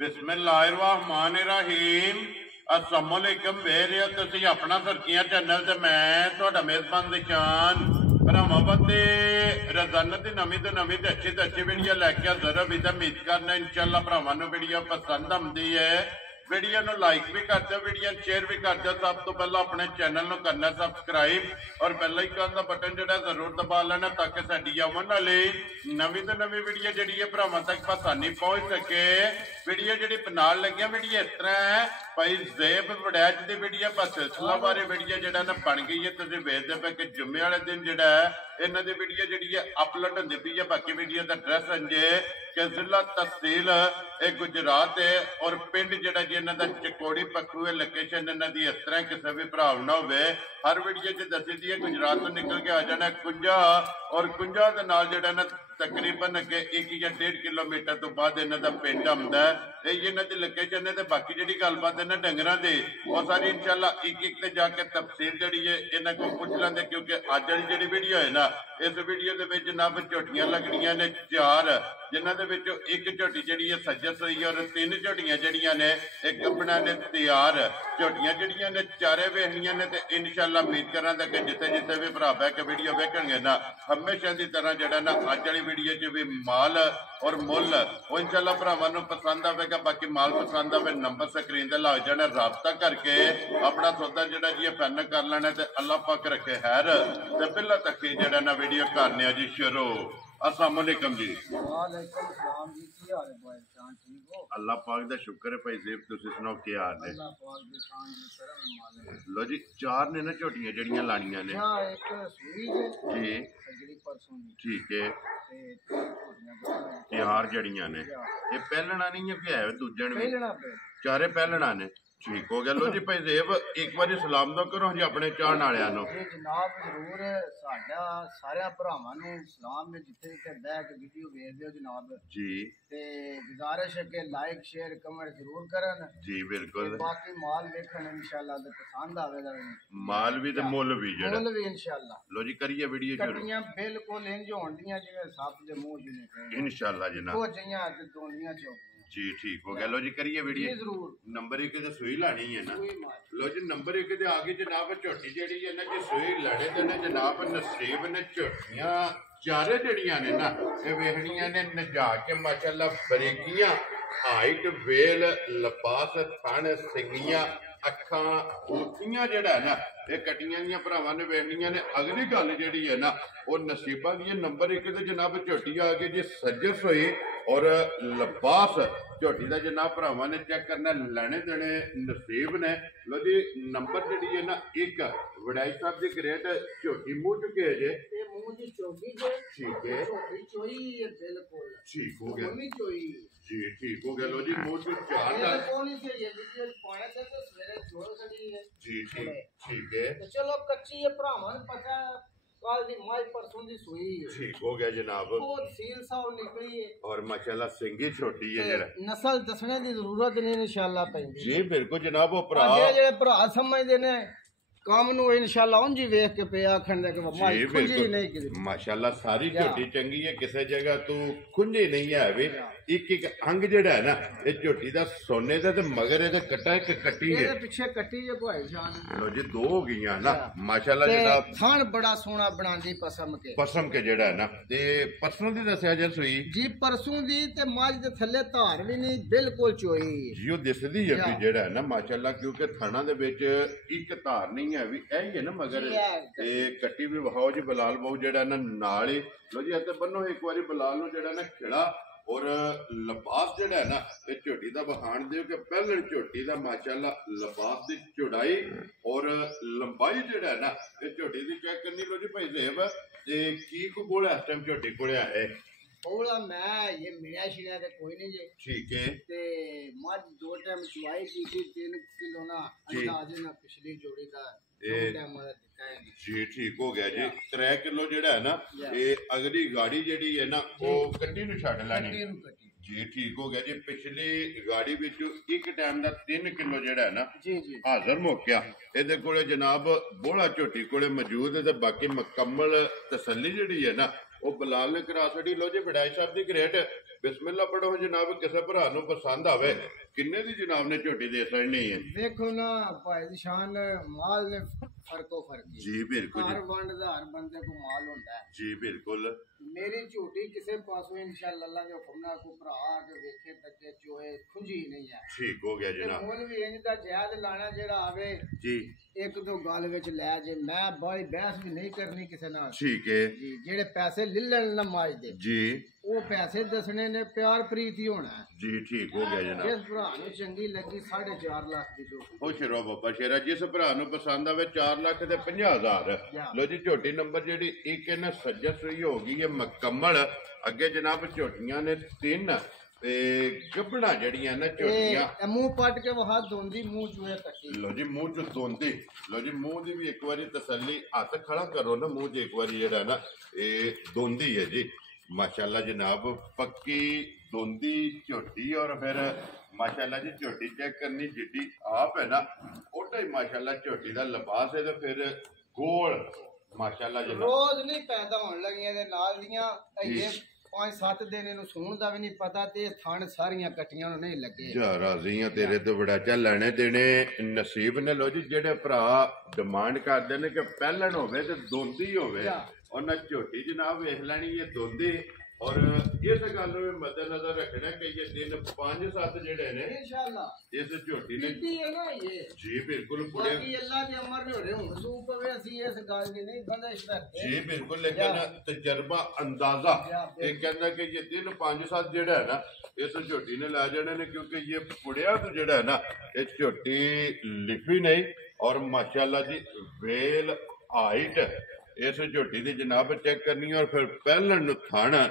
बिस्मिल्लाहिर्रहमानिर्रहीम अस्सलामुअलैकुम वेख रहे हो तुसीं अपना सुर्खियां चैनल ते मैं तुहाडा मेज़बान निशान भरावां वास्ते रोजाना दी नवीं तो अच्छी वीडियो लैके हाज़र हो। उम्मीद करना इंशाअल्लाह भरावां नूं वीडियो पसंद आउंदी है। वीडियो नूं लाइक भी कर दो, वीडियो शेयर भी कर दो। सब तो पहला अपने चैनल नूं करना सबसक्राइब और बेल आइकन का बटन जिहड़ा जरूर दबा लेना ताकि साडी आउण वाली नवीं तो नवीं वीडियो जिहड़ी है भरावां तक आसानी पहुंच सके। वीडियो जिहड़ी बनाउण लग्गिया वीडियो इस तरह है भाई ज़ेब वड़ैच की वीडियो पर सिलसिला बारे वीडियो जिहड़ा ना बन गई है। तुसीं वेखदे पे कि जुम्मे वाले दिन जिहड़ा है इन्हां दी वीडियो जिहड़ी है अपलोड होंदी पई है। बाकी वीडियो का एड्रैस अंजे कि जिला तहसील गुजरात है और पिंड जिहड़ा जी इन्हां दा चकोड़ी पक्खू है। लोकेशन इन्हां दी इस तरह किसी भी भरा ना होवे हर वीडियो च दसी दी है। गुजरात तो निकल के आ जाना कुंजा और कुंजा दे नाल जिहड़ा ना तकरीबन के 1 या 1.5 किलोमीटर तो बाद इन्हां दा पिंड आउंदा है। यही इन्हां दी लोकेशन है। ते बाकी जिहड़ी गलबात इन्हां डंगरां दी वो सारी इंशाअल्लाह एक ते जाके तफसील जिहड़ी है इन्हां को पुछ लेंदे क्योंकि अज वाली जिहड़ी वीडियो है ना इस वीडियो दे विच जनाब झोटियां लगणियां ने 4 जिन्हां दे विचों एक झोटी जिहड़ी है सज्जस होई और 3 झोटियां जिहड़ियां ने एक अपना ने तैयार झोटियां जिहड़ियां ने चारे वेखणियां ने। ते इंशाअल्लाह उम्मीद करांगा कि जिथे जिथे भी भरा बैठ के वीडियो वेखणगे ना हमेशा की तरह जिहड़ा ना अज वाली वीडियो च भी माल और मुल वो इंशाअल्लाह भरावां नूं पसंद आवेगा। बाकी माल पसंद आवे नंबर स्क्रीन ते लग जाना, राबता करके अपना सौदा जिहड़ा जी फाइनल कर लेना। ते अल्लाह पाक रखे खैर ते बिल्ला तक जिहड़ा ना वीडियो करने जी शुरू। अस्सलाम वालेकुम जी। वालेकुम सलाम जी, की हाल है भाई जान, ठीक हो? अल्लाह पाक दा शुक्र है भाई ज़ेब, तुसीं सुनाओ की हाल है? अल्लाह पाक दी शान दी करम मालिक। लो जी 4 ने ना झोटियां जड़ियां लानियां ने हां एक सूई जी सजड़ी परसों दी ठीक है ते 3 झोटियां त्यार जड़ियां ने। ये पहलना नहीं है कि है दूजन भी पहलना पे चारे पहलना ने। ठीक हो गया। लो जी भाई ज़ेब एक बार सलाम तो करो जी अपने चाहण वालियां नूं। जी जनाब जरूर साडा सारे भरावां नूं सलाम ने जिथे जिथे बैठ के वीडियो वेखदे हो जनाब जी। ते गुजारिश है कि लाइक शेयर कमेंट जरूर करन जी। बिल्कुल बाकी माल वेखन इंशाअल्लाह ते पसंद आवेगा माल भी ते मुल भी जेड़ा मुल भी इंशाअल्लाह। लो जी करिए वीडियो शुरू। कटियां बिल्कुल इंज होंदियां जिवें सप दे मुंह च निकले इंशाअल्लाह जनाब वो जियां ते दोंदियां चौकियां जी। ठीक हो गया। लो जी करिए वीडियो जरूर। नंबर 1 ते सुई लानी है ना। लो जी नंबर 1 दे आगे जनाब झोटी जेड़ी है ना जी सुई लड़े दे ने जनाब नसीब ने झोटियां चारे जड़ियां ने ना ये वेखणियां ने नजा के माशाअल्लाह बरीकियां हाइट वेल लपास थन सिंगियां अखां उठियां जेड़ा है ना ये कटियां दियां भरावां ने वेखणियां ने। अगली गल जेड़ी है ना वो नसीबा दी नंबर 1 ते जनाब झोटी आ गई जी सजस होई और लबास झोटी का जनाब भरावां ने चेक करना लैने देने नसीब ने। लो जी नंबर जी है ना 1 वड़ाई साहब की ग्रेट झोटी मुँह चुके है जे ठीक है ठीक हो गया जी। ठीक हो गया। लो जी मुँह चु 4 जी ठीक है चलो कच्ची है भरावां पता ठीक हो गया जनाब और माशाल्लाह सिंगी छोटी है जरा नस्ल दसने की जरूरत नहीं इंशाअल्लाह पैंदी जी बिल्कुल जनाब। वो भरा जेड़े भरा समझदे ने काम नू इंशाअल्लाह उंज ही वेख के पे आखण दे कि माई खुंजी नहीं कि माशाल्लाह सारी झोटी चंगी है किसी जगह तू खुंजी नहीं है वे एक एक अंग जेड़ा है ना ये झोटी दा सोने दा ते मगर ए कट्टा एक कट्टी है ये पीछे कट्टी है भाई जान। लो जी 2 हो गईयां ना माशाल्लाह जनाब थान बड़ा सोना बनांदी पसम के जेड़ा है ना ते परसों दी दसया जे सुई जी परसों दी ते माज दे थल्ले धार भी नहीं बिल्कुल चोई जी ओ दिसदी है भी जेड़ा है ना माशाल्लाह क्योंकि थाना दे विच एक धार नहीं है भी ऐ ही है ना मगर ते कट्टी भी वहाओ जी बलाल बहु जेड़ा ना नाल ही। लो जी अते बन्नो एक बारी बलाल नु जेड़ा ना खिड़ा और लबास जेड़ा है ना ये झोटी का बखान दियो कि पहले झोटी का माशाल्लाह लबास की चौड़ाई और लंबाई जेड़ा है ना ये झोटी की चेक करनी। लो जी भाई ज़ेब ते की को बोला इस टाइम झोटी कोले है बोला मैं ये मिलिया शिलिया ते कोई नहीं जे ठीक है ते मझ 2 टाइम चुवाई की थी 3 किलो ना अंदाजे ना पिछली जोड़ी का जी ठीक हो गया जी। 3 किलो जेड़ा है ना ये अगली गाड़ी जेड़ी है ना वो कट्टी नु छड़ लानी जी। ठीक हो गया जी। पिछली गाड़ी विचों एक टाइम दा 3 किलो जेड़ा है ना जी जी हाजर मुक्या इहदे कोले जनाब बोला झोटी कोले मौजूद है ते बाकी मुकम्मल तसल्ली जेड़ी है ना वो बलाल ने करा छड़ी। लो जी वड़ाई साहब दी ग्रेट ਬਿਸਮਿਲ੍ਲਾ ਪੜੋ ਜਨਾਬ, ਕਿਸੇ ਭਰਾ ਨੂੰ ਪਸੰਦ ਆਵੇ। ਕਿੰਨੇ ਦੀ ਜਨਾਬ ਨੇ ਝੋਟੀ ਦੇ ਸਕਣੀ ਹੈ? ਵੇਖੋ ਨਾ ਭਾਈ ਦੀ ਸ਼ਾਨ, ਮਾਲ ਨੇ ਫਰਕੋ ਫਰਕੀ ਜੀ ਬਿਲਕੁਲ ਹਰ ਵੰਡ ਦਾ ਹਰ ਬੰਦੇ ਕੋ ਮਾਲ ਹੁੰਦਾ ਹੈ। ਜੀ ਬਿਲਕੁਲ। ਮੇਰੀ ਝੋਟੀ ਕਿਸੇ ਪਾਸੋਂ ਇੰਸ਼ਾਅੱਲਾ ਅੱਲਾ ਦੇ ਹੁਕਮ ਨਾਲ ਕੋ ਭਰਾ ਆ ਕੇ ਵੇਖੇ ਤੱਕੇ ਚੋਏ ਖੁੰਝੀ ਨਹੀਂ ਹੈ। ਠੀਕ ਹੋ ਗਿਆ ਤੇ ਜਨਾਬ। ਮੁੱਲ ਵੀ ਇੰਜ ਦਾ ਜਾਇਜ਼ ਲਾਣਾ ਜਿਹੜਾ ਆਵੇ ਜੀ ਇੱਕ ਦੋ ਗੱਲ ਵਿੱਚ ਲੈ ਜੇ। ਮੈਂ ਬਾਈ ਬਹਿਸ ਵੀ ਨਹੀਂ ਕਰਨੀ ਕਿਸੇ ਨਾਲ। ਠੀਕ ਹੈ ਜੀ ਜਿਹੜੇ ਪੈਸੇ ਲਿਲਣ ਨਮਾਜ਼ ਦੇ ਜੀ ਉਹ ਪੈਸੇ ਦੱਸਣੇ ਨੇ, ਪਿਆਰ ਪ੍ਰੀਤ ਹੀ ਹੋਣਾ ਹੈ। ਜੀ ਠੀਕ ਹੋ ਗਿਆ ਜਨਾਬ। ਜਿਸ ਭਰਾ ਨੂੰ ਚੰਗੀ ਲੱਗੀ 4.5 ਲੱਖ ਦੀ ਝੋਟੀ। ਖੁਸ਼ ਰਹੋ ਬਾਬਾ ਸ਼ੇਰਾ। ਜਿਸ ਭਰਾ ਨੂੰ ਪਸੰਦ ਆਵੇ 4,50,000। ਲੋ ਜੀ ਝੋਟੀ ਨੰਬਰ ਜਿਹੜੀ ਇੱਕ ਇਹਨਾਂ ਸੱਜਸ ਹੋਈ ਹੋ ਗਈ ਹੈ ਮੁਕੰਮਲ। ਅੱਗੇ ਜਨਾਬ ਝੋਟੀਆਂ ਨੇ 3 ਤੇ ਗੱਬਣਾ ਜਿਹੜੀਆਂ ਨਾ ਝੋਟੀਆਂ। ਇਹ ਮੂੰਹ ਪੱਟ ਕੇ ਉਹ ਹੱਥ ਧੋਂਦੀ, ਮੂੰਹ ਚੂਹੇ ਕੱਟੀ। ਲੋ ਜੀ ਮੂੰਹ ਚ ਧੋਂਦੀ। ਲੋ ਜੀ ਮੂੰਹ ਦੀ ਵੀ ਇੱਕ ਵਾਰੀ ਤਸੱਲੀ, ਹੱਥ ਖੜਾ ਕਰੋ ਨਾ ਮੂੰਹ 'ਚ ਇੱਕ ਵਾਰੀ, ਜਿਹੜਾ ਨਾ ਇਹ ਧੋਂਦੀ ਹੈ ਜੀ। ਮਾਸ਼ਾਅੱਲਾ ਜਨਾਬ ਪੱਕੀ ਧੋਂਦੀ ਝੋਟੀ। ਔਰ ਫਿਰ ਮਾਸ਼ਾਅੱਲਾ ਜੀ ਝੋਟੀ ਚੈੱਕ ਕਰਨੀ ਜਿੱਡੀ ਆਪ ਹੈ ਨਾ ਉਹਦਾ ਹੀ ਮਾਸ਼ਾਅੱਲਾ ਝੋਟੀ ਦਾ ਲਿਬਾਸ ਹੈ। ਤੇ ਫਿਰ ਗੋਲ ਮਾਸ਼ਾਅੱਲਾ ਜਨਾਬ ਰੋਜ਼ ਨਹੀਂ ਪੈਦਾ ਹੋਣ ਲੱਗੀਆਂ ਇਹਦੇ ਨਾਲ ਦੀਆਂ। ਇਹ 5-7 ਦਿਨ ਇਹਨੂੰ ਸੂਣ ਦਾ ਵੀ ਨਹੀਂ ਪਤਾ ਤੇ ਥਣ ਸਾਰੀਆਂ ਕੱਟੀਆਂ ਨੂੰ ਨਹੀਂ ਲੱਗੇ। ਜਾ ਰਾਜ਼ੀਆਂ ਤੇਰੇ ਤੋਂ ਬੜਾ ਚਾ ਲੈਣੇ ਦੇਣੇ ਨਸੀਬ ਨੇ। ਲੋ ਜੀ ਜਿਹੜੇ ਭਰਾ ਡਿਮਾਂਡ ਕਰਦੇ ਨੇ ਕਿ ਪਹਿਲਣ ਹੋਵੇ ਤੇ ਦੋਂਦੀ ਹੋਵੇ, ਉਹਨਾਂ ਝੋਟੀ ਜਨਾਬ ਵੇਖ ਲੈਣੀ ਇਹ ਦੋਂਦੀ। ਔਰ ਇਸ ਗੱਲ ਨੂੰ ਵੀ ਮੱਦੇਨਜ਼ਰ ਰੱਖਣਾ ਕਿ ਇਹ ਦਿਨ 5-7 ਜਿਹੜੇ ਨੇ ਇੰਸ਼ਾਅੱਲਾ ਇਸ ਝੋਟੀ ਨੇ ਦਿੱਤੀ ਹੈ ਨਾ ਇਹ। ਜੀ ਬਿਲਕੁਲ ਪੁੜੇ ਬਾਕੀ ਅੱਲਾ ਦੇ ਅਮਰ ਨੇ ਹੋਰੇ ਹੁਣ ਸੂ ਪਵੇ, ਅਸੀਂ ਇਸ ਗੱਲ ਦੀ ਨਹੀਂ ਬੰਦਿਸ਼ ਰੱਖਦੇ। ਜੀ ਬਿਲਕੁਲ। ਲੇਕਿਨ ਤਜਰਬਾ ਅੰਦਾਜ਼ਾ ਇਹ ਕਹਿੰਦਾ ਕਿ ਇਹ ਦਿਨ 5-7 ਜਿਹੜਾ ਹੈ ਨਾ ਇਸ ਝੋਟੀ ਨੇ ਲਾ ਜਾਣੇ ਨੇ, ਕਿਉਂਕਿ ਇਹ ਪੁੜਿਆ ਤੋਂ ਜਿਹੜਾ ਹੈ ਨਾ ਇਹ ਝੋਟੀ ਲਿਖੀ ਨਹੀਂ। ਔਰ ਮਾਸ਼ਾਅੱਲਾ ਜੀ ਵੇਲ ਹਾਈਟ ਇਸ ਝੋਟੀ ਦੀ ਜਨਾਬ ਚੈੱਕ ਕਰਨੀ। ਔਰ ਫਿਰ ਪਹਿਲਣ ਨੂੰ ਥਾਣਾ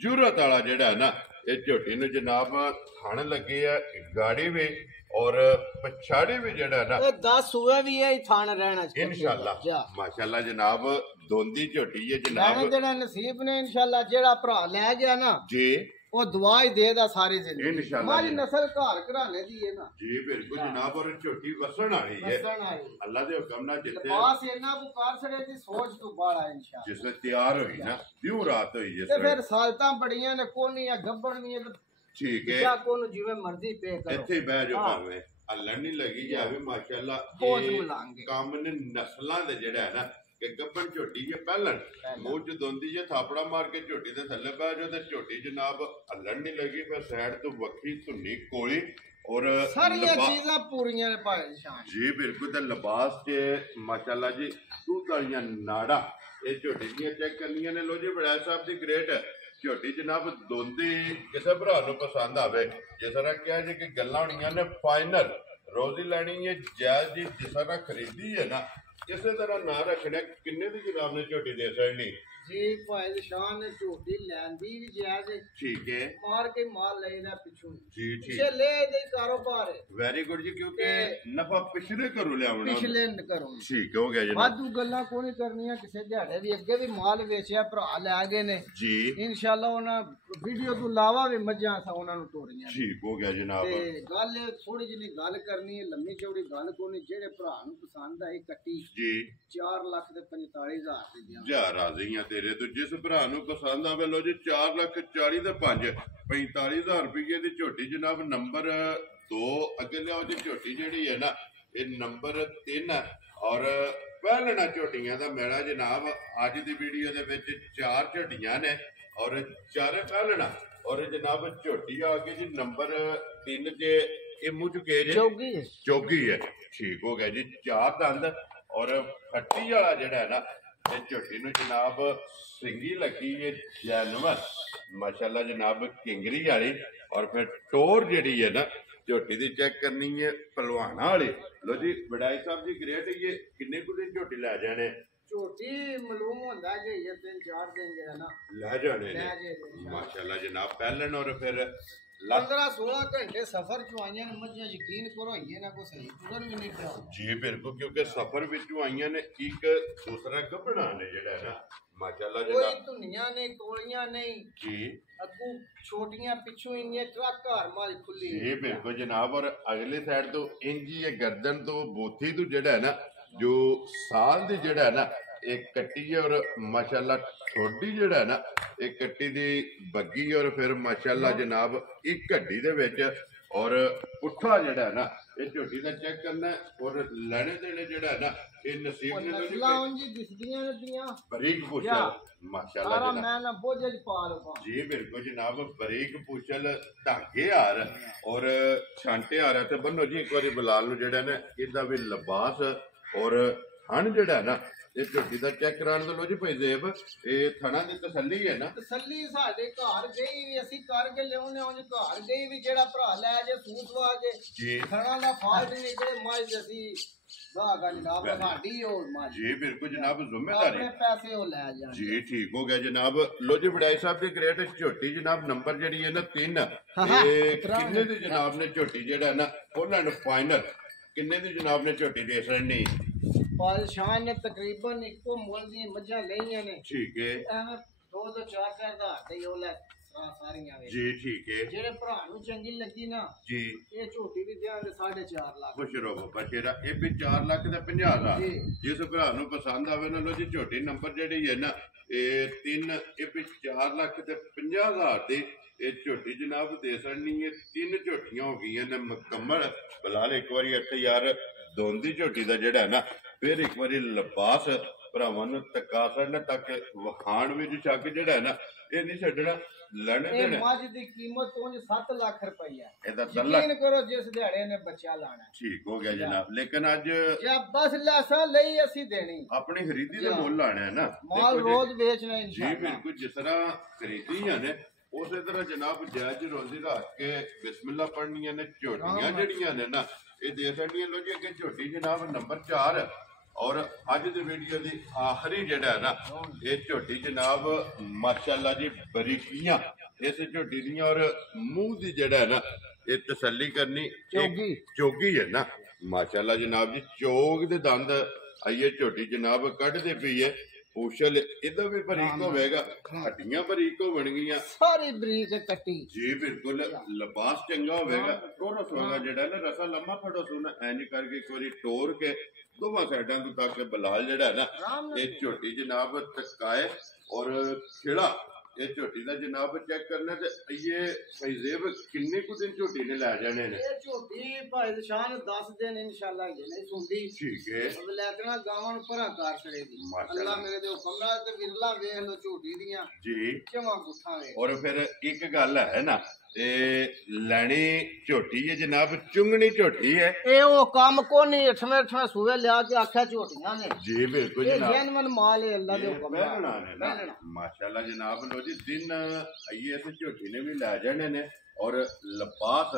ਜੁਰਤ ਵਾਲਾ ਜਿਹੜਾ ਹੈ ਨਾ ਇਹ ਝੋਟੀ ਨੂੰ ਜਨਾਬ ਥਣ ਲੱਗੇ ਆ ਗਾੜੀ ਵੀ ਔਰ ਪਛਾੜੀ ਵੀ ਜਿਹੜਾ ਨਾ ਇਹ 10 ਸੂਏ ਵੀ ਇਹ ਥਾਣ ਰਹਿਣਾ ਇੰਸ਼ਾਅੱਲਾ। ਮਾਸ਼ਾਅੱਲਾ ਜਨਾਬ ਦੋਂਦੀ ਝੋਟੀ ਹੈ ਜਨਾਬ। ਜਿਹੜਾ ਨਸੀਬ ਨੇ ਇੰਸ਼ਾਅੱਲਾ ਜਿਹੜਾ ਭਰਾ ਲੈ ਗਿਆ ਨਾ ਜੀ ਉਹ ਦੁਆ ਹੀ ਦੇਦਾ ਸਾਰੀ ਜ਼ਿੰਦਗੀ। ਇੰਸ਼ਾਅੱਲਾ ਹਮਾਰੀ ਨਸਲ ਘਰ ਘਰਾਣੇ ਦੀ ਹੈ ਨਾ। ਜੀ ਬਿਲਕੁਲ ਜਨਾਬ। ਔਰ ਝੋਟੀ ਵਸਣ ਵਾਲੀ ਹੈ ਅੱਲਾ ਦੇ ਹੁਕਮ ਨਾਲ। ਜਿੱਥੇ ਲਿਬਾਸ ਇੰਨਾ ਪੁਕਾਰ ਸੜੇ ਦੀ ਸੋਚ ਤੋਂ ਬਾਹਰ ਇੰਸ਼ਾਅੱਲਾ। ਜਿਸ ਵੇਲੇ ਤਿਆਰ ਹੋਈ ਨਾ ਦਿਉ ਰਾਤ ਹੋਈ ਜਿਸ ਤੇ ਵੇਲੇ ਫਿਰ ਸਾਲਤਾਂ ਬੜੀਆਂ ਨੇ, ਕੋਨੀ ਆ ਗੱਬਣ ਵੀ ਹੈ। ਠੀਕ ਹੈ ਜਾਂ ਕੋਨ ਜਿਵੇਂ ਮਰਜ਼ੀ ਪੇ ਕਰੋ, ਇੱਥੇ ਬਹਿ ਜਾਓ ਭਾਵੇਂ ਹੱਲਣ ਨਹੀਂ ਲੱਗੀ ਜਾਵੇ। ਮਾਸ਼ਾਅੱਲਾ ਕੰਮ ਨੇ ਨਸਲਾਂ ਦੇ ਜਿਹੜਾ ਹੈ ਨਾ ਕਿ ਗੱਬਣ ਝੋਟੀ ਜੇ ਪਹਿਲਣ ਮੂੰਹ ਚ ਦੋਂਦੀ ਜੇ ਥਾਪੜਾ ਮਾਰ ਕੇ ਝੋਟੀ ਦੇ ਥੱਲੇ ਬਹਿ ਜਾਓ ਤੇ ਝੋਟੀ ਜਨਾਬ ਹੱਲਣ ਨਹੀਂ ਲੱਗੀ। ਫਿਰ ਸਾਈਡ ਤੋਂ ਵੱਖਰੀ ਧੁੰਨੀ ਕੋਲੀ ਔਰ ਸਾਰੀਆਂ ਚੀਜ਼ਾਂ ਪੂਰੀਆਂ ਨੇ ਭਾਈ ਸ਼ਾਨ ਜੀ ਬਿਲਕੁਲ। ਤੇ ਲਿਬਾਸ ਚ ਮਾਸ਼ਾਅੱਲਾ ਜੀ ਦੁੱਧ ਵਾਲੀਆਂ ਨਾੜਾ ਇਹ ਝੋਟੀ ਦੀਆਂ ਚੈੱਕ ਕਰਨੀਆਂ ਨੇ। ਲੋ ਜੀ ਬੜਾ ਸਾਹਿਬ ਦੀ ਗ੍ਰੇਟ ਝੋਟੀ ਜਨਾਬ ਦੋਂਦੀ ਕਿਸੇ ਭਰਾ ਨੂੰ ਪਸੰਦ ਆਵੇ। ਜਿਸ ਤਰ੍ਹਾਂ ਕਿਹਾ ਜੀ ਕਿ ਗੱਲਾਂ ਹੋਣੀਆਂ ਨੇ ਫਾਈਨਲ ਰੋਜ਼ੀ ਲੈਣੀ ਹੈ ਜਾਇਜ਼ ਜੀ। ਜਿਸ ਤਰ੍ਹਾਂ ਖਰੀਦੀ ਹੈ ਨਾ ਇਸੇ ਤਰ੍ਹਾਂ ਨਾ ਰੱਖਣਾ। ਕਿੰਨੇ ਦੀ ਜਨਾਬ ਨੇ ਝੋਟੀ ਦੇ ਸਕਣੀ? ਜੀ ਭਾਈ ਸ਼ਾਨ ਨੇ ਝੋਟੀ ਲੈਂਦੀ ਵੀ ਜਾਇਜ਼। ਠੀਕ ਹੈ ਮਾਰ ਕੇ ਮਾਲ ਲੈਣਾ ਪਿੱਛੋਂ ਜੀ ਠੀਕ ਪਿੱਛੇ ਲੈ ਦੇ ਕਾਰੋਬਾਰ ਹੈ। ਵੈਰੀ ਗੁੱਡ ਜੀ। ਕਿਉਂਕਿ ਨਫਾ ਪਿਛਲੇ ਘਰੋਂ ਲਿਆਉਣਾ ਪਿਛਲੇ ਕਰੋ। ਠੀਕ ਹੋ ਗਿਆ ਜੀ। ਵਾਧੂ ਗੱਲਾਂ ਕੋਈ ਨਹੀਂ ਕਰਨੀਆਂ। ਕਿਸੇ ਦਿਹਾੜੇ ਵੀ ਅੱਗੇ ਵੀ ਮਾਲ ਵੇਚਿਆ ਭਰਾ ਲੈ ਗਏ ਨੇ ਜੀ ਇੰਸ਼ਾਅੱਲਾ। ਉਹਨਾਂ ਵੀਡੀਓ ਤੋਂ ਇਲਾਵਾ ਵੀ ਮੱਝਾਂ ਸਾ ਉਹਨਾਂ ਨੂੰ ਤੋਰੀਆਂ। ਠੀਕ ਹੋ ਗਿਆ ਜਨਾਬ। ਤੇ ਗੱਲ ਥੋੜੀ ਜਿਹੀ ਗੱਲ ਕਰਨੀ ਹੈ, ਲੰਮੀ ਚੌੜੀ ਗੱਲ ਕੋਈ ਨਹੀਂ। ਜਿਹੜੇ ਭਰਾ ਨੂੰ ਪਸੰਦ ਆਈ ਕੱਟੀ ਜੀ 4,45,000 ਦੀ ਦਿਆਂ। ਜਾ ਰਾਜ਼ੀਆਂ ਤੇਰੇ ਤੋਂ। ਜਿਸ ਭਰਾ ਨੂੰ ਪਸੰਦ ਆਵੇ ਲੋ ਜੀ 4,40,000 ਦੇ 45,000 ਰੁਪਏ ਦੀ ਝੋਟੀ ਜਨਾਬ ਨੰਬਰ 2 ਅੱਗੇ ਲਿਆਓ ਜੀ। ਝੋਟੀ ਜਿਹੜੀ ਹੈ ਨਾ ਇਹ ਨੰਬਰ 3 ਔਰ ਪਹਿਲਣਾ ਝੋਟੀਆਂ ਦਾ ਮੇਲਾ ਜਨਾਬ। ਅੱਜ ਦੀ ਵੀਡੀਓ ਦੇ ਵਿੱਚ 4 ਝੋਟੀਆਂ ਨੇ ਔਰ 4 ਪਹਿਲਣਾ। ਔਰ ਜਨਾਬ ਝੋਟੀ ਆ ਗਈ ਜੀ ਨੰਬਰ 3 ਚ ਇਹ ਮੂੰਹ ਚੁਕੇ ਜੇ ਚੌਗੀ ਹੈ। ਠੀਕ ਹੋ ਗਿਆ ਜੀ। 4 ਦੰਦ ਔਰ ਫੱਟੀ ਵਾਲਾ ਜਿਹੜਾ ਹੈ ਨਾ ਇਹ ਝੋਟੀ ਨੂੰ ਜਨਾਬ ਸਿੰਗੀ ਲੱਗੀ ਹੈ ਜਾਨਵਰ ਮਾਸ਼ਾਅੱਲਾ ਜਨਾਬ ਕਿੰਗਰੀ ਵਾਲੀ। ਔਰ ਫਿਰ ਟੋਰ ਜਿਹੜੀ ਹੈ ਨਾ ਝੋਟੀ ਦੀ ਚੈੱਕ ਕਰਨੀ ਹੈ ਪਹਿਲਵਾਨਾਂ ਵਾਲੀ। ਲੋ ਜੀ ਵਡਾਈ ਸਾਹਿਬ ਜੀ ਗ੍ਰੇਟ ਇਹ ਕਿੰਨੇ ਕੁ ਦਿਨ ਝੋਟੀ ਲੈ ਜਾਣੇ? ਝੋਟੀ ਮਾਲੂਮ ਹੁੰਦਾ ਕਿ ਇਹ 3-4 ਦਿਨ ਜਿਹੜਾ ਨਾ ਲੈ ਜਾਣੇ ਨੇ ਮਾਸ਼ਾਅੱਲਾ ਜਨਾਬ ਪਹਿਲਣ। ਔਰ ਫਿਰ 15-16 ਘੰਟੇ ਸਫ਼ਰ ਚ ਆਈਆਂ ਨੇ ਮੱਝਾਂ। ਯਕੀਨ ਕਰੋ ਇਹ ਨਾ ਕੋਈ ਸਹੀ ਤੁਰਨ ਵੀ ਨਹੀਂ ਪਿਆ ਜੀ ਬਿਲਕੁਲ। ਕਿਉਂਕਿ ਸਫ਼ਰ ਵਿੱਚੋਂ ਆਈਆਂ ਨੇ ਇੱਕ ਦੂਸਰਾ ਗੱਭਣਾ ਨੇ ਜਿਹੜਾ ਨਾ ਮਾਸ਼ਾਅੱਲਾ ਕੋਈ ਧੁਨੀਆਂ ਨੇ ਕੋਲੀਆਂ ਨਹੀਂ ਜੀ। ਅੱਗੂ ਛੋਟੀਆਂ ਪਿੱਛੋਂ ਇੰਨੀਆਂ ਟਰੱਕ ਘਰ ਮਾਲ ਖੁੱਲੀ ਜੀ ਬਿਲਕੁਲ ਜਨਾਬ। ਔਰ ਅਗਲੇ ਸਾਈਡ ਤੋਂ ਇੰਜੀ ਇਹ ਗਰਦਨ ਤੋਂ ਬੋਥੀ ਤੋਂ ਜਿਹੜਾ ਹੈ ਨਾ ਜੋ ਸਾਲ ਦੀ ਜਿਹੜਾ ਹੈ ਨਾ ਇਹ ਕੱਟੀ ਔਰ ਮਾਸ਼ਾਅੱਲਾ ਥੋੜੀ ਜਿਹੜਾ ਨਾ ਇਹ ਕੱਟੀ ਦੀ ਬੱਗੀ ਔਰ ਫਿਰ ਮਾਸ਼ਾਅੱਲਾ ਜਨਾਬ ਇੱਕ ਘੱਡੀ ਦੇ ਵਿੱਚ ਔਰ ਪੁੱਠਾ ਜਿਹੜਾ ਨਾ ਇਹ ਝੋਟੀ ਦਾ ਚੈੱਕ ਕਰਨਾ ਔਰ ਲੈਣੇ ਦੇਣੇ ਜਿਹੜਾ ਨਾ ਇਹ ਨਸੀਬ ਨੇ ਜੀ ਦਿਸਦੀਆਂ ਨੇ ਦੀਆਂ ਬਰੀਕ ਪੁੱਛਲ ਮਾਸ਼ਾਅੱਲਾ ਸਾਰਾ ਮੈਂ ਨਾ ਬੋਝੇ ਚ ਪਾ ਲਵਾਂ ਜੀ ਬਿਲਕੁਲ ਜਨਾਬ ਬਰੀਕ ਪੁੱਛਲ ਢਾਗੇ ਹਾਰ ਔਰ ਛਾਂਟੇ ਹਾਰ ਤੇ ਬੰਨੋ ਜੀ ਇੱਕ ਵਾਰੀ ਬਲਾਲ ਨੂੰ ਜਿਹੜਾ ਨਾ ਇਹਦਾ ਵੀ ਲਿਬਾਸ ਔਰ ਹਣ ਜਿਹੜਾ ਨਾ ਇਹ ਝੋਟੀ ਦਾ ਚੈੱਕ ਕਰਾਉਣ ਦੇ ਲੋ ਜੀ ਭਾਈ ਜ਼ੇਬ ਇਹ ਥਣਾ ਦੀ ਤਸੱਲੀ ਹੈ ਨਾ ਤਸੱਲੀ ਸਾਡੇ ਘਰ ਗਈ ਵੀ ਅਸੀਂ ਕਰਕੇ ਲਿਆਉਨੇ ਉਂਝ ਘਰ ਗਈ ਵੀ ਜਿਹੜਾ ਭਰਾ ਲੈ ਜੇ ਸੂਸਵਾ ਕੇ ਜੀ ਥਣਾ ਦਾ ਫਾਲਟ ਨਹੀਂ ਜਿਹੜੇ ਮੱਝ ਅਸੀਂ ਵਾਹ ਜਨਾਬ ਸਾਡੀ ਉਹ ਮੱਝ ਜੀ ਬਿਲਕੁਲ ਜਨਾਬ ਜ਼ਿੰਮੇਵਾਰੀ ਆਪਣੇ ਪੈਸੇ ਉਹ ਲੈ ਜਾਣ ਜੀ ਠੀਕ ਹੋ ਗਿਆ ਜਨਾਬ ਲੋ ਜੀ ਵਡਾਈ ਸਾਹਿਬ ਦੀ ਗ੍ਰੇਟ ਝੋਟੀ ਜਨਾਬ ਨੰਬਰ ਜਿਹੜੀ ਹੈ ਨਾ 3 ਤੇ ਕਿੰਨੇ ਦੀ ਜਨਾਬ ਨੇ ਝੋਟੀ ਜਿਹੜਾ ਨਾ ਉਹਨਾਂ ਨੂੰ ਫਾਈਨਲ ਕਿੰਨੇ ਦੀ ਜਨਾਬ ਨੇ ਝੋਟੀ ਦੇ ਸਰਣੀ ਬਾਦਸ਼ਾਹ ਨੇ ਤਕਰੀਬਨ ਇੱਕੋ ਮੁੱਲ ਦੀਆਂ ਮੱਝਾਂ ਲਈਆਂ ਨੇ ਠੀਕ ਹੈ ਐਵੇਂ 2-4 ਹਜ਼ਾਰ ਦੇ ਉਹ ਲੈ ਸਾਰੀਆਂ ਵੇ ਜੀ ਠੀਕ ਹੈ ਜਿਹੜੇ ਭਰਾ ਨੂੰ ਚੰਗੀ ਲੱਗੀ ਨਾ ਜੀ ਇਹ ਝੋਟੀ ਵੀ ਦਿਆਂਗੇ 4.5 ਲੱਖ ਖੁਸ਼ ਰਹੋ ਬਸ਼ੇਰਾ ਇਹ ਵੀ 4 ਲੱਖ ਦਾ 50,000 ਜੀ ਜਿਸ ਭਰਾ ਨੂੰ ਪਸੰਦ ਆਵੇ ਨਾ ਲੋ ਜੀ ਝੋਟੀ ਨੰਬਰ ਜਿਹੜੀ ਹੈ ਨਾ ਇਹ 3 ਇਹ ਵੀ 4 ਲੱਖ ਤੇ 50,000 ਦੀ ਇਹ ਝੋਟੀ ਜਨਾਬ ਦੇ ਸੜਨੀ ਹੈ 3 ਝੋਟੀਆਂ ਹੋ ਗਈਆਂ ਨੇ ਮੁਕੰਮਲ ਬਲਾਲ ਇੱਕ ਵਾਰੀ ਇੱਥੇ ਯਾਰ ਦੋਂਦੀ ਝੋਟੀ ਦਾ ਜਿਹੜਾ ਨਾ ਫਿਰ ਇੱਕ ਵਾਰੀ ਲਿਬਾਸ ਭਰਾਵਾਂ ਨੂੰ ਤੱਕਾ ਸੜਨਾ ਤੱਕ ਵਖਾਣ ਵਿੱਚ ਚੱਕ ਜਿਹੜਾ ਨਾ ਇਹ ਨਹੀਂ ਛੱਡਣਾ ਲੈਣੇ ਇਹ ਦੇਣਾ ਮੱਝ ਦੀ ਕੀਮਤ ਤੋਂ 7 ਲੱਖ ਰੁਪਈਆ ਇਹਦਾ 10 ਲੱਖ ਯਕੀਨ ਕਰੋ ਜਿਸ ਦਿਹਾੜੇ ਨੇ ਬੱਚਾ ਲਾਣਾ ਠੀਕ ਹੋ ਗਿਆ ਜਨਾਬ ਲੇਕਿਨ ਅੱਜ ਜਾਂ ਬਸ ਲੈਸਾ ਲਈ ਅਸੀਂ ਦੇਣੀ ਆਪਣੀ ਖਰੀਦੀ ਦੇ ਮੁੱਲ ਆਣਾ ਹੈ ਨਾ ਮਾਲ ਰੋਜ਼ ਵੇਚਣਾ ਜੀ ਇਨਸ਼ਾਅੱਲਾ ਬਿਲਕੁਲ ਜਿਸ ਤਰ੍ਹਾਂ ਖਰੀਦੀਆਂ ਨੇ ਉਸੇ ਤਰ੍ਹਾਂ ਜਨਾਬ ਜਾਇਜ਼ ਰੋਜ਼ੀ ਰੱਖ ਕੇ ਬਿਸਮਿਲ੍ਲਾ ਪੜ੍ਹਨੀਆਂ ਨੇ ਝੋਟੀਆਂ ਜਿਹੜੀਆਂ ਨੇ ਨਾ ਇਹ ਦੇ ਸਕਦੀਆਂ ਲੋ ਜੀ ਅੱਗੇ ਝੋਟੀ ਜਨਾਬ ਨੰਬਰ 4 ਔਰ ਅੱਜ ਦੀ ਵੀਡੀਓ ਦੀ ਆਖਰੀ ਜਿਹੜਾ ਹੈ ਨਾ ਇਹ ਝੋਟੀ ਜਨਾਬ ਮਾਸ਼ਾਅੱਲਾ ਜੀ ਬਰੀਕੀਆਂ ਇਸ ਝੋਟੀ ਦੀਆਂ ਔਰ ਮੂੰਹ ਦੀ ਜਿਹੜਾ ਹੈ ਨਾ ਇਹ ਤਸੱਲੀ ਕਰਨੀ ਚੋਗੀ ਹੈ ਨਾ ਮਾਸ਼ਾਅੱਲਾ ਜਨਾਬ ਜੀ ਚੋਗ ਦੇ ਦੰਦ ਆਈਏ ਝੋਟੀ ਜਨਾਬ ਕੱਢਦੇ ਪਈ ਹੈ ਪੂਛਲ ਇਹਦਾ ਵੀ ਬਰੀਕ ਹੋਵੇਗਾ ਹੱਡੀਆਂ ਬਰੀਕ ਹੋਣਗੀਆਂ ਸਾਰੀ ਬਰੀਕ ਕੱਟੀ ਜੀ ਬਿਲਕੁਲ ਲਿਬਾਸ ਚੰਗਾ ਹੋਵੇਗਾ ਥੋੜਾ ਸੋਨਾ ਜਿਹੜਾ ਨਾ ਰਸਾ ਲੰਮਾ ਫੜੋ ਸੋਨਾ ਇੰਜ ਕਰਕੇ ਇੱਕ ਵਾਰੀ ਟੋਰ ਕੇ ਦੋਵਾਂ ਸਾਈਡਾਂ ਤੋਂ ਤੱਕ ਬਲਾਲ ਜਿਹੜਾ ਨਾ ਇਹ ਝੋਟੀ ਜਨਾਬ ਤਕਾਏ ਔਰ ਖੇੜਾ ਇਹ ਝੋਟੀ ਦਾ ਜਨਾਬ ਚੈੱਕ ਕਰਨਾ ਤੇ ਇਹ ਫੈਜ਼ੇਬ ਕਿੰਨੇ ਕੁ ਦਿਨ ਝੋਟੀ ਨੇ ਲੈ ਜਾਣੇ ਨੇ ਇਹ ਝੋਟੀ ਭਾਈ ਸ਼ਾਨ 10 ਦਿਨ ਇਨਸ਼ਾਅੱਲਾ ਇਹ ਨਹੀਂ ਸੁਣਦੀ ਠੀਕ ਹੈ ਲੈ ਦੇਣਾ ਗਾਵਾਂ ਨੂੰ ਭਰਾ ਕਰ ਛੜੇਗੀ ਅੱਲਾ ਮੇਰੇ ਦੇ ਹੁਕਮ ਨਾਲ ਤੇ ਵਿਰਲਾ ਵੇਖ ਲੋ ਝੋਟੀ ਦੀਆਂ ਜੀ ਜਮਾ ਗੁੱਠਾਂ ਵੇ ਔਰ ਫਿਰ ਇੱਕ ਗੱਲ ਹੈ ਨਾ ਇਹ ਲੈਣੀ ਝੋਟੀ ਹੈ ਜਨਾਬ ਚੁੰਗਣੀ ਝੋਟੀ ਹੈ ਇਹ ਉਹ ਕੰਮ ਕੋ ਨਹੀਂ 8ਵੇਂ ਸੂਏ ਲਿਆ ਕੇ ਆਖਿਆ ਝੋਟੀਆਂ ਨੇ ਜੀ ਬਿਲਕੁਲ ਇਹ ਜਨਾਬ ਜੈਨਵਨ ਮਾਲ ਹੈ ਅੱਲਾ ਦੇ ਹੁਕਮ ਨਾਲ ਮਾਸ਼ਾਅੱਲਾ ਜਨਾਬ ਲੋ ਜੀ ਦਿਨ ਆਈਏ ਤੇ ਝੋਟੀ ਨੇ ਵੀ ਲੈ ਜਾਣੇ ਨੇ ਔਰ ਲਿਬਾਸ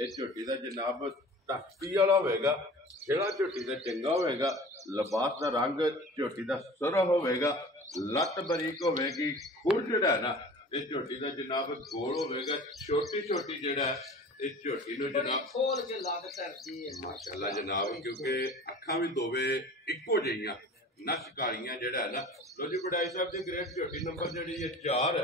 ਇਹ ਝੋਟੀ ਦਾ ਜਨਾਬ ਤਖਤੀ ਵਾਲਾ ਹੋਵੇਗਾ ਜਿਹੜਾ ਝੋਟੀ ਦਾ ਚੰਗਾ ਹੋਵੇਗਾ ਲਿਬਾਸ ਦਾ ਰੰਗ ਝੋਟੀ ਦਾ ਸੁਰਖ ਹੋਵੇਗਾ ਲੱਤ ਬਰੀਕ ਹੋਵੇਗੀ ਖੁਰ ਜਿਹੜਾ ਨਾ ਇਹ ਝੋਟੀ ਦਾ ਜਨਾਬ ਗੋਲ ਹੋਵੇਗਾ ਛੋਟੀ ਛੋਟੀ ਜਿਹੜਾ ਇਹ ਝੋਟੀ ਨੂੰ ਜਨਾਬ ਖੋਲ ਕੇ ਲੱਗ ਕਰਦੀ ਹੈ ਮਾਸ਼ਾਅੱਲਾ ਜਨਾਬ ਕਿਉਂਕਿ ਅੱਖਾਂ ਵੀ ਦੋਵੇਂ ਇੱਕੋ ਜਿਹੀਆਂ ਨਸ਼ ਕਾਲੀਆਂ ਜਿਹੜਾ ਨਾ ਲੋ ਜੀ ਵਡਾਈ ਸਾਹਿਬ ਦੀ ਗ੍ਰੇਟ ਝੋਟੀ ਨੰਬਰ ਜਿਹੜੀ ਹੈ 4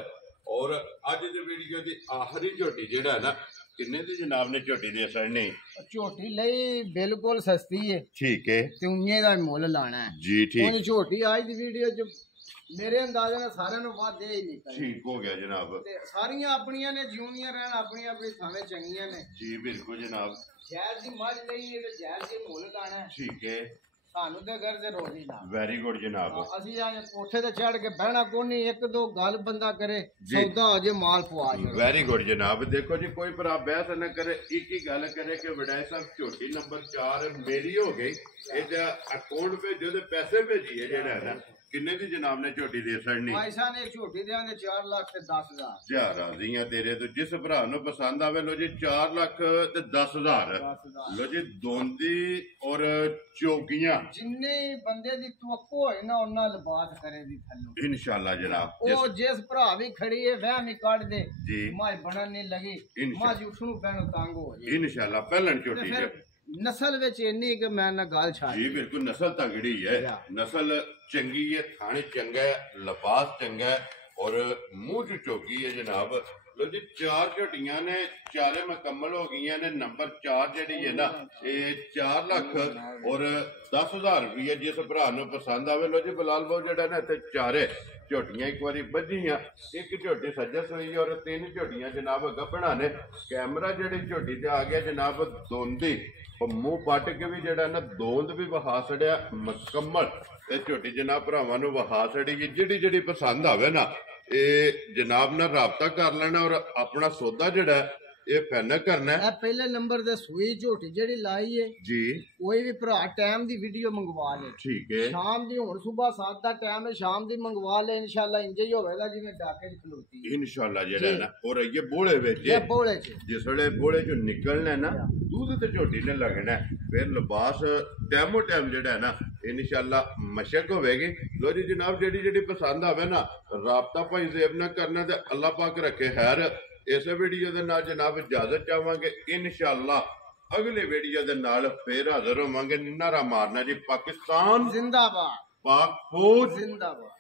ਔਰ ਅੱਜ ਦੀ ਵੀਡੀਓ ਦੀ ਆਖਰੀ ਝੋਟੀ ਜਿਹੜਾ ਨਾ ਕਿੰਨੇ ਦੀ ਜਨਾਬ ਨੇ ਝੋਟੀ ਦੇ ਸੜਨੀ ਝੋਟੀ ਲਈ ਬਿਲਕੁਲ ਸਸਤੀ ਹੈ ਠੀਕ ਹੈ ਤੇ ਉਹਨੇ ਦਾ ਮੁੱਲ ਲਾਣਾ ਹੈ ਜੀ ਠੀਕ ਉਹ ਝੋਟੀ ਅੱਜ ਦੀ ਵੀਡੀਓ ਚ ਮੇਰੇ ਅੰਦਾਜ਼ੇ ਨਾਲ ਸਾਰਿਆਂ ਨੂੰ ਵੱਧ ਦੇ ਹੀ ਨਹੀਂ ਪਈ ਠੀਕ ਹੋ ਗਿਆ ਜਨਾਬ ਤੇ ਸਾਰੀਆਂ ਆਪਣੀਆਂ ਨੇ ਜਿਉਂਦੀਆਂ ਰਹਿਣ ਆਪਣੀਆਂ ਆਪਣੀ ਥਾਵੇਂ ਚੰਗੀਆਂ ਨੇ ਜੀ ਬਿਲਕੁਲ ਜਨਾਬ ਜ਼ਹਿਰ ਦੀ ਮੱਝ ਲਈ ਹੈ ਤੇ ਜ਼ਹਿਰ ਦੇ ਮੁੱਲ ਲਾਣਾ ਹੈ ਠੀਕ ਹੈ ਸਾਨੂੰ ਤੇ ਘਰ ਦੇ ਰੋਜ਼ੀ ਨਾ ਵੈਰੀ ਗੁੱਡ ਜਨਾਬ ਅਸੀਂ ਆ ਕੋਠੇ ਤੇ ਚੜ ਕੇ ਬਹਿਣਾ ਕੋਨੀ ਇੱਕ ਦੋ ਗੱਲ ਬੰਦਾ ਕਰੇ ਸੌਦਾ ਹੋ ਜੇ ਮਾਲ ਪਵਾ ਜੇ ਵੈਰੀ ਗੁੱਡ ਜਨਾਬ ਦੇਖੋ ਜੀ ਕੋਈ ਭਰਾ ਬਹਿਸ ਨਾ ਕਰੇ ਇੱਕ ਹੀ ਗੱਲ ਕਰੇ ਕਿ ਵਡਾਈ ਸਾਹਿਬ ਝੋਟੀ ਨੰਬਰ 4 ਮੇਰੀ ਹੋ ਗਈ ਇਹਦਾ ਅਕਾਊਂਟ ਭੇਜੋ ਤੇ ਪੈਸੇ ਭੇਜੀਏ ਜਿਹੜਾ ਹੈ ਨਾ ਕਿੰਨੇ ਦੀ ਜਨਾਬ ਨੇ ਝੋਟੀ ਦੇ ਸੜਨੀ ਪੈਸਾ ਨੇ ਝੋਟੀ ਦੇਾਂਗੇ 4 ਲੱਖ ਤੇ 10,000 ਜਾ ਰਾਜ਼ੀਆਂ ਤੇਰੇ ਤੋਂ ਜਿਸ ਭਰਾ ਨੂੰ ਪਸੰਦ ਆਵੇ ਲੋ ਜੀ 4 ਲੱਖ ਤੇ 10,000 ਲੋ ਜੀ ਦੋਂਦੀ ਔਰ ਚੌਕੀਆਂ ਜਿੰਨੇ ਬੰਦੇ ਦੀ ਤਵੱਕੋ ਹੋਏ ਨਾ ਉਹਨਾਂ ਲਿਬਾਸ ਕਰੇ ਦੀ ਥੱਲੋਂ ਇਨਸ਼ਾਅੱਲਾ ਜਨਾਬ ਉਹ ਜਿਸ ਭਰਾ ਵੀ ਖੜੀ ਹੈ ਵਹਿਮ ਹੀ ਕੱਢ ਦੇ ਜੀ ਮਾਂ ਬਣਨ ਨਹੀਂ ਲੱਗੀ ਮਾਂ ਜੁਠ ਨੂੰ ਪੈਣੋਂ ਤੰਗ ਹੋ ਜੇ ਇਨਸ਼ਾਅੱਲਾ ਪਹਿਲਣ ਝੋਟੀ ਫਿਰ ਨਸਲ ਵਿੱਚ ਇੰਨੀ ਕਿ ਮੈਂ ਨਾ ਗੱਲ ਛੱਡ ਜੀ ਬਿਲਕੁਲ ਨਸਲ ਤਗੜੀ ਹੈ ਨਸਲ ਚੰਗੀ ਹੈ ਥਾਣੇ ਚੰਗਾ ਹੈ ਲਿਬਾਸ ਚੰਗਾ ਹੈ ਔਰ ਮੂੰਹ ਚ ਚੋਗੀ ਹੈ ਜਨਾਬ ਲੋ ਜੀ 4 ਝੋਟੀਆਂ ਨੇ, ਚਾਰੇ ਮੁਕੰਮਲ ਹੋ ਗਈਆਂ ਨੇ। ਨੰਬਰ 4 ਜਿਹੜੀ ਹੈ ਨਾ ਇਹ 4 ਲੱਖ ਔਰ 10,000 ਰੁਪਏ ਜਿਸ ਭਰਾ ਨੂੰ ਪਸੰਦ ਆਵੇ। ਲੋ ਜੀ ਬਲਾਲ ਬਾਬੂ ਜਿਹੜਾ ਨਾ ਇੱਥੇ ਚਾਰੇ ਝੋਟੀਆਂ ਇੱਕ ਵਾਰੀ ਵੱਜੀਆਂ, ਇੱਕ ਝੋਟੀ ਸੱਜਰ ਸੋਈ ਔਰ 3 ਝੋਟੀਆਂ ਜਨਾਬ ਗੱਭਣਾ ਨੇ। ਕੈਮਰਾ ਜਿਹੜੀ ਝੋਟੀ ਤੇ ਆ ਗਿਆ ਜਨਾਬ ਦੋਂਦੀ, ਮੂੰਹ ਪੱਟ ਕੇ ਵੀ ਜਿਹੜਾ ਨਾ ਦੋਂਦ ਵੀ ਵਹਾ ਛੜਿਆ ਮੁਕੰਮਲ। ਇਹ ਝੋਟੀ ਜਨਾਬ ਭਰਾਵਾਂ ਨੂੰ ਵਹਾ ਛੜੀ। ਜਿਹੜੀ ਪਸੰਦ ਆਵੇ ਨਾ ਇਹ ਜਨਾਬ ਨਾਲ ਰਾਬਤਾ ਕਰ ਲੈਣਾ ਔਰ ਆਪਣਾ ਸੌਦਾ ਜਿਹੜਾ ਇਹ ਫਾਈਨਲ ਕਰਨਾ ਹੈ। ਇਹ ਪਹਿਲੇ ਨੰਬਰ ਤੇ ਸੂਈ ਝੋਟੀ ਜਿਹੜੀ ਲਾਈ ਹੈ ਜੀ, ਕੋਈ ਵੀ ਭਰਾ ਟਾਈਮ ਦੀ ਵੀਡੀਓ ਮੰਗਵਾ ਲੇ। ਠੀਕ ਹੈ। ਸ਼ਾਮ ਦੀ ਹੁਣ ਸਵੇਰ 7 ਦਾ ਟਾਈਮ ਹੈ, ਸ਼ਾਮ ਦੀ ਮੰਗਵਾ ਲੈ। ਇਨਸ਼ਾਅੱਲਾ ਇੰਜ ਹੀ ਹੋਵੇਗਾ ਜਿਵੇਂ ਡਾਕੇ 'ਚ ਖਲੋਤੀ ਹੈ ਇਨਸ਼ਾਅੱਲਾ ਜਿਹੜਾ ਨਾ ਔਰ ਇਹ ਬੋਲੇ ਵਿੱਚ ਇਹ ਬੋਲੇ 'ਚ ਜਿਸ ਵੇਲੇ ਬੋਲੇ 'ਚੋਂ ਨਿਕਲਣਾ ਨਾ ਦੁੱਧ ਤੇ ਝੋਟੀ ਨੇ ਲੱਗਣਾ, ਫਿਰ ਲਿਬਾਸ ਟਾਈਮੋ ਟਾਈਮ ਜਿਹੜਾ ਹੈ ਨਾ ਇਨਸ਼ਾਅੱਲਾ ਮਸ਼ਕ ਹੋਵੇਗੀ। ਲੋ ਜੀ ਜਨਾਬ ਜਿਹੜੀ ਪਸੰਦ ਆਵੇ ਨਾ ਰਾਬਤਾ ਭਾਈ ਜ਼ੇਬ ਨਾਲ ਕਰਨਾ ਤੇ ਅੱਲਾਹ ਪਾਕ ਰੱਖੇ ਖੈਰ। ਇਸੇ ਵੀਡੀਓ ਦੇ ਨਾਲ ਜਨਾਬ ਇਜਾਜ਼ਤ ਚਾਹਾਂਗੇ। ਇਨਸ਼ਾਅੱਲਾ ਅਗਲੇ ਵੀਡੀਓ ਦੇ ਨਾਲ ਫੇਰ ਹਾਜ਼ਰ ਹੋਵਾਂਗੇ। ਨਾਰਾ ਮਾਰਨਾ ਜੀ ਪਾਕਿਸਤਾਨ ਜ਼ਿੰਦਾਬਾਦ, ਪਾਕ ਫੌਜ ਜ਼ਿੰਦਾਬਾਦ।